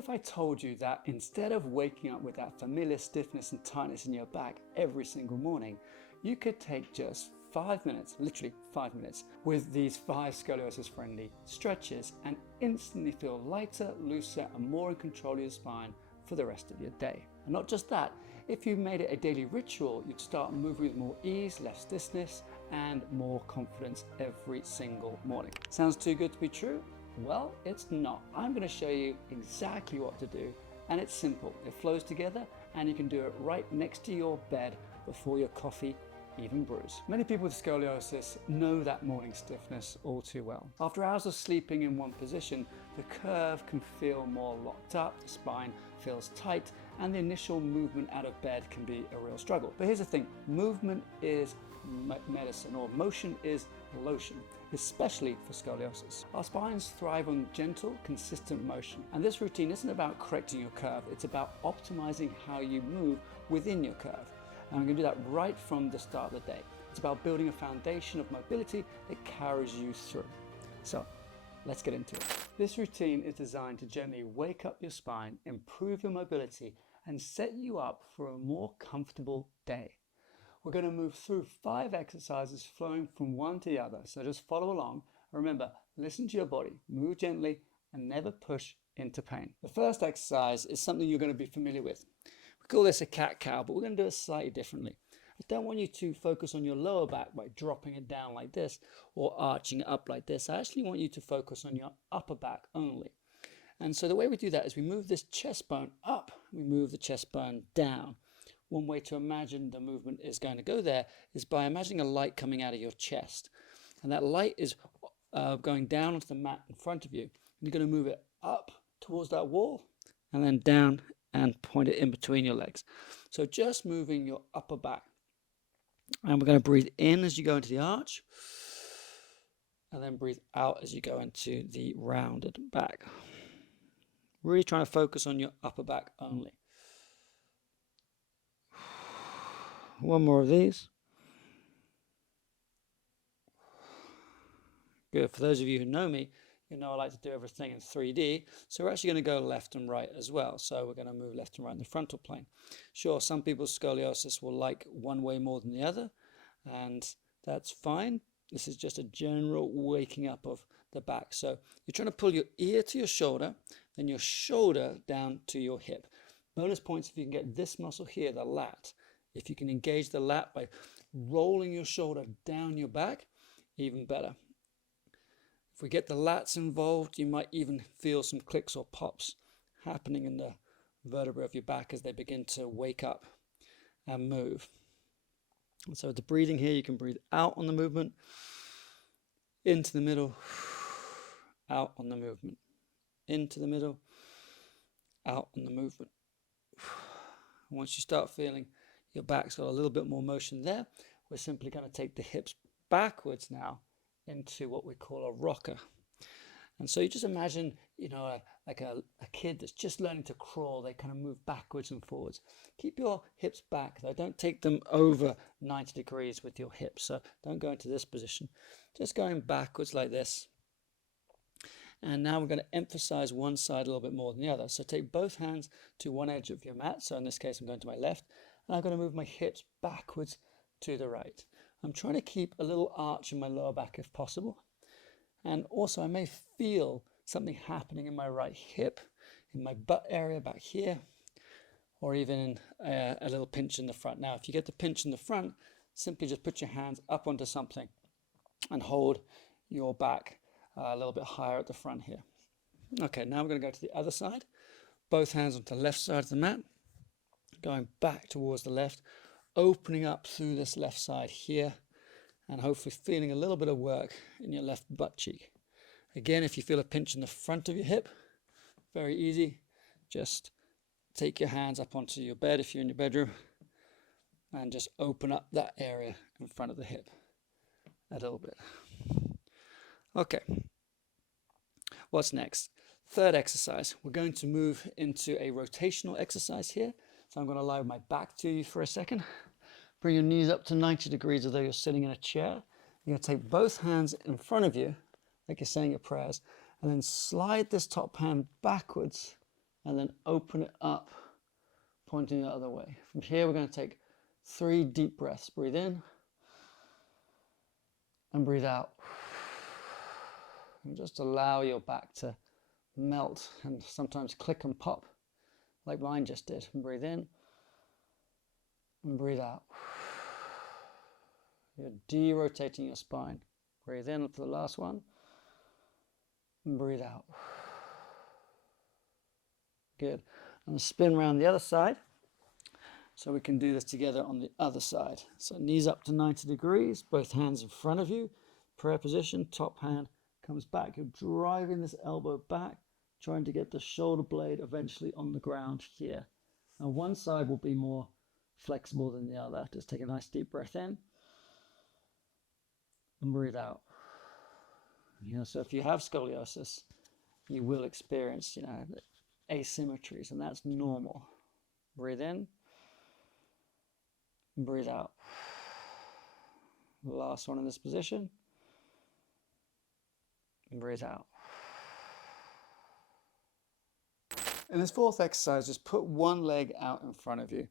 if I told you that instead of waking up with that familiar stiffness and tightness in your back every single morning, you could take just 5 minutes, literally 5 minutes, with these 5 scoliosis-friendly stretches and instantly feel lighter, looser, and more in control of your spine for the rest of your day. And not just that, if you made it a daily ritual, you'd start moving with more ease, less stiffness, and more confidence every single morning. Sounds too good to be true? Well, it's not. I'm going to show you exactly what to do, and it's simple. It flows together, and you can do it right next to your bed before your coffee even brews. Many people with scoliosis know that morning stiffness all too well. After hours of sleeping in one position, the curve can feel more locked up, the spine feels tight, and the initial movement out of bed can be a real struggle. But here's the thing, movement is medicine, or motion is lotion, especially for scoliosis. Our spines thrive on gentle, consistent motion, and this routine isn't about correcting your curve, it's about optimizing how you move within your curve. And we're going to do that right from the start of the day. It's about building a foundation of mobility that carries you through. So let's get into it. This routine is designed to gently wake up your spine, improve your mobility, and set you up for a more comfortable day. We're going to move through 5 exercises flowing from one to the other. So just follow along. Remember, listen to your body, move gently, and never push into pain. The first exercise is something you're going to be familiar with. We call this a cat-cow, but we're going to do it slightly differently. I don't want you to focus on your lower back by dropping it down like this or arching it up like this. I actually want you to focus on your upper back only. And so the way we do that is we move this chest bone up, we move the chest bone down. One way to imagine the movement is going to go there is by imagining a light coming out of your chest. And that light is going down onto the mat in front of you. And you're going to move it up towards that wall and then down and point it in between your legs. So just moving your upper back. And we're going to breathe in as you go into the arch. And then breathe out as you go into the rounded back. Really trying to focus on your upper back only. One more of these. Good. For those of you who know me, you know I like to do everything in 3D. So we're actually going to go left and right as well. So we're going to move left and right in the frontal plane. Sure, some people's scoliosis will like one way more than the other, and that's fine. This is just a general waking up of the back. So you're trying to pull your ear to your shoulder, then your shoulder down to your hip. Bonus points if you can get this muscle here, the lat. If you can engage the lat by rolling your shoulder down your back, even better. If we get the lats involved, you might even feel some clicks or pops happening in the vertebrae of your back as they begin to wake up and move. And so with the breathing here, you can breathe out on the movement, into the middle, out on the movement, into the middle, out on the movement. Once you start feeling your back's got a little bit more motion there, we're simply going to take the hips backwards now into what we call a rocker. And so you just imagine, like a kid that's just learning to crawl, they kind of move backwards and forwards. Keep your hips back though, don't take them over 90 degrees with your hips. So don't go into this position, just going backwards like this. And now we're going to emphasize one side a little bit more than the other. So take both hands to one edge of your mat. So in this case, I'm going to my left, and I'm going to move my hips backwards to the right. I'm trying to keep a little arch in my lower back if possible. And also I may feel something happening in my right hip, in my butt area back here, or even a little pinch in the front. Now, if you get the pinch in the front, simply just put your hands up onto something and hold your back a little bit higher at the front here. Okay, now we're going to go to the other side. Both hands onto the left side of the mat, going back towards the left, opening up through this left side here, and hopefully feeling a little bit of work in your left butt cheek. Again, if you feel a pinch in the front of your hip, very easy. Just take your hands up onto your bed if you're in your bedroom and just open up that area in front of the hip a little bit. Okay, what's next? Third exercise, we're going to move into a rotational exercise here. So I'm going to lie my back to you for a second. Bring your knees up to 90 degrees as though you're sitting in a chair. You're going to take both hands in front of you, like you're saying your prayers, and then slide this top hand backwards and then open it up, pointing the other way. From here, we're going to take 3 deep breaths. Breathe in and breathe out. And just allow your back to melt and sometimes click and pop like mine just did. And breathe in and breathe out. You're de-rotating your spine. Breathe in for the last one and breathe out. Good. And spin around the other side. So we can do this together on the other side. So knees up to 90 degrees, both hands in front of you. Prayer position, top hand comes back. You're driving this elbow back, trying to get the shoulder blade eventually on the ground here. Now one side will be more flexible than the other. Just take a nice deep breath in and breathe out. So if you have scoliosis, you will experience, asymmetries, and that's normal. Breathe in. Breathe out. Last one in this position. Breathe out. In this fourth exercise, just put one leg out in front of you.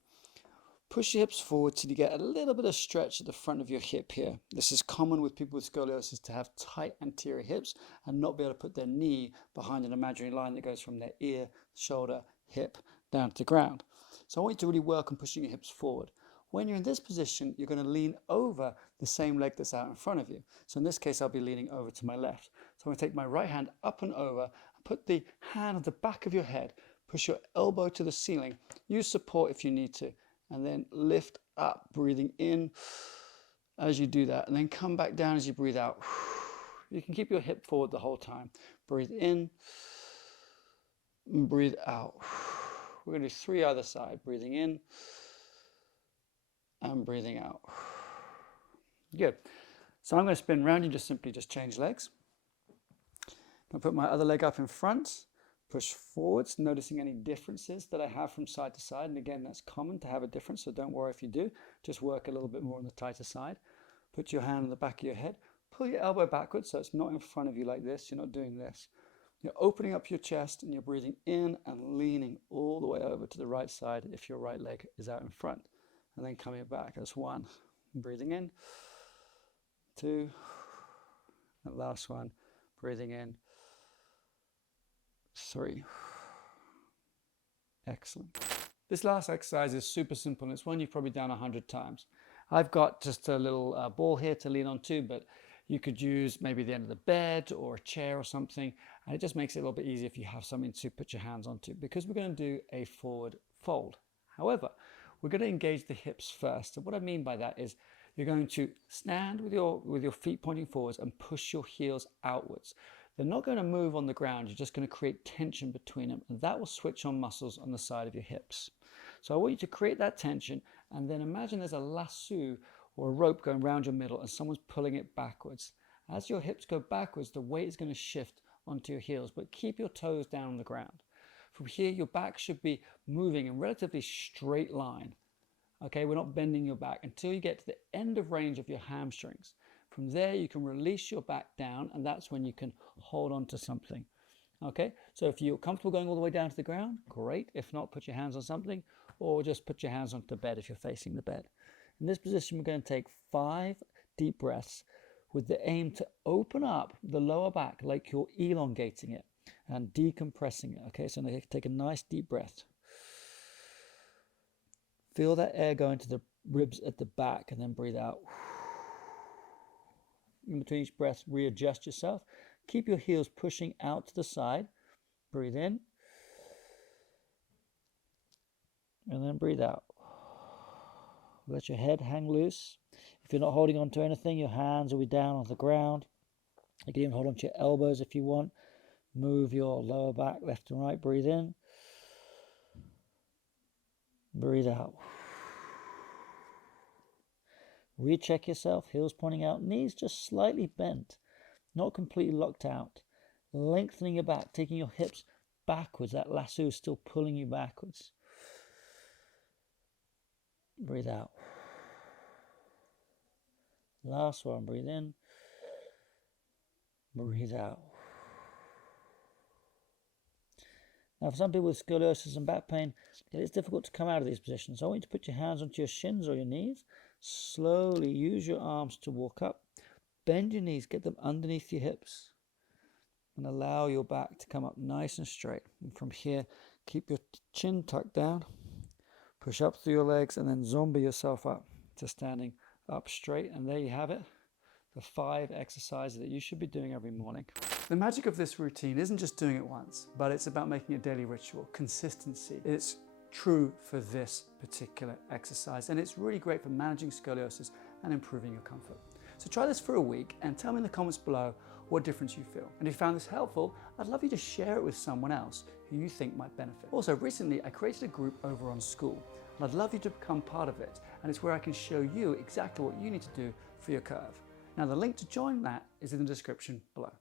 Push your hips forward till you get a little bit of stretch at the front of your hip here. This is common with people with scoliosis to have tight anterior hips and not be able to put their knee behind an imaginary line that goes from their ear, shoulder, hip, down to the ground. So I want you to really work on pushing your hips forward. When you're in this position, you're going to lean over the same leg that's out in front of you. So in this case, I'll be leaning over to my left. So I'm going to take my right hand up and over, and put the hand on the back of your head, push your elbow to the ceiling, use support if you need to, and then lift up, breathing in as you do that, and then come back down as you breathe out. You can keep your hip forward the whole time. Breathe in, and breathe out. We're going to do 3 other side, breathing in, and breathing out. Good. So I'm going to spin around. You just simply change legs. I'll put my other leg up in front, push forwards, noticing any differences that I have from side to side. And again, that's common to have a difference, so don't worry if you do. Just work a little bit more on the tighter side. Put your hand on the back of your head. Pull your elbow backwards so it's not in front of you like this. You're not doing this. You're opening up your chest and you're breathing in and leaning all the way over to the right side if your right leg is out in front. And then coming back as 1. Breathing in. 2. And last one. Breathing in. 3. Excellent. This last exercise is super simple, and it's one you've probably done 100 times. I've got just a little ball here to lean on to, but you could use maybe the end of the bed or a chair or something, and it just makes it a little bit easier if you have something to put your hands onto, because we're going to do a forward fold. However, we're going to engage the hips first. And what I mean by that is you're going to stand with your feet pointing forwards and push your heels outwards. They're not going to move on the ground. You're just going to create tension between them, and that will switch on muscles on the side of your hips. So I want you to create that tension, and then imagine there's a lasso or a rope going around your middle and someone's pulling it backwards. As your hips go backwards, the weight is going to shift onto your heels, but keep your toes down on the ground. From here, your back should be moving in a relatively straight line. Okay, we're not bending your back until you get to the end of range of your hamstrings. From there, you can release your back down, and that's when you can hold on to something. Okay, so if you're comfortable going all the way down to the ground, great. If not, put your hands on something, or just put your hands onto the bed if you're facing the bed. In this position, we're going to take 5 deep breaths with the aim to open up the lower back like you're elongating it and decompressing it. Okay, so now take a nice deep breath. Feel that air go into the ribs at the back, and then breathe out. In between each breath, readjust yourself. Keep your heels pushing out to the side. Breathe in. And then breathe out. Let your head hang loose. If you're not holding on to anything, your hands will be down on the ground. You can even hold on to your elbows if you want. Move your lower back left and right. Breathe in. Breathe out. Recheck yourself, heels pointing out, knees just slightly bent, not completely locked out. Lengthening your back, taking your hips backwards. That lasso is still pulling you backwards. Breathe out. Last one, breathe in. Breathe out. Now, for some people with scoliosis and back pain, it's difficult to come out of these positions. So I want you to put your hands onto your shins or your knees. Slowly use your arms to walk up. Bend your knees, get them underneath your hips. And allow your back to come up nice and straight. And from here, keep your chin tucked down. Push up through your legs and then zombie yourself up to standing up straight. And there you have it. The 5 exercises that you should be doing every morning. The magic of this routine isn't just doing it once, but it's about making a daily ritual. Consistency. It's true for this particular exercise, and it's really great for managing scoliosis and improving your comfort. So try this for a week and tell me in the comments below what difference you feel. And if you found this helpful, I'd love you to share it with someone else who you think might benefit. Also, recently I created a group over on School, and I'd love you to become part of it. And it's where I can show you exactly what you need to do for your curve. Now, the link to join that is in the description below.